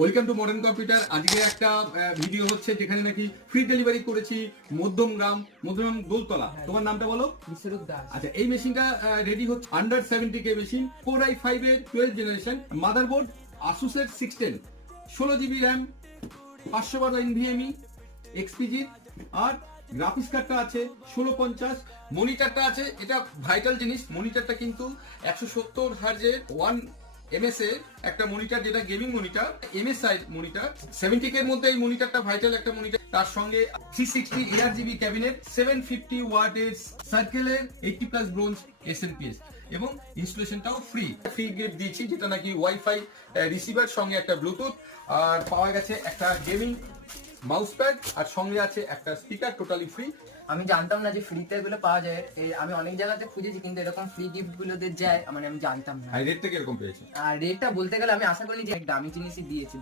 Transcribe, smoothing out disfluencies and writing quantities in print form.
Welcome to modern computer. আজকে একটা video হচ্ছে যেখানে নাকি ফ্রি ডেলিভারি করেছি মধ্যমগ্রাম দোলতলা। তোমার নামটা বলো? বিশ্বরূপ দাস। আচ্ছা, এই মেশিনটা রেডি হচ্ছে under 70K machine, Core i5 এর 12th জেনারেশন, মাদারবোর্ড Asus এর 610, 16GB র্যাম, 512 NVMe XPG, আর গ্রাফিক্স কার্ডটা আছে 1650, মনিটরটা আছে, এটা ভাইটাল জিনিস, মনিটরটা কিন্তু 170 হার্জের 1ms এর একটা মনিটর, যেটা gaming monitor, MSI monitor. 70K এর মধ্যে এই মনিটরটা ভাইটাল একটা মনিটর। তার সঙ্গে 360 ARGB ক্যাবিনেট, 750 ওয়াটের সার্কেলের 80+ ব্রোঞ্জ SLPS, এবং ইনস্টলেশনটাও ফ্রি গিফট দিয়েছি, যেটা নাকি ওয়াইফাই রিসিভার সঙ্গে একটা ব্লুটুথ, আর পাওয়া গেছে একটা গেমিং মাউস প্যাড, আর সঙ্গে আছে একটা স্পিকার, টোটালি ফ্রি। আমি জানতাম না যে ফ্রিতে এগুলো পাওয়া যায়। আমি অনেক জায়গাতে খুঁজেছি, কিন্তু এরকম ফ্রি গিফট গুলোতে যায় মানে আমি জানতাম না। আর রেটটা কিরকম পেয়েছে? আর রেটটা বলতে গেলে আমি আশা করিনি যে এক দামি জিনিসই দিয়েছে।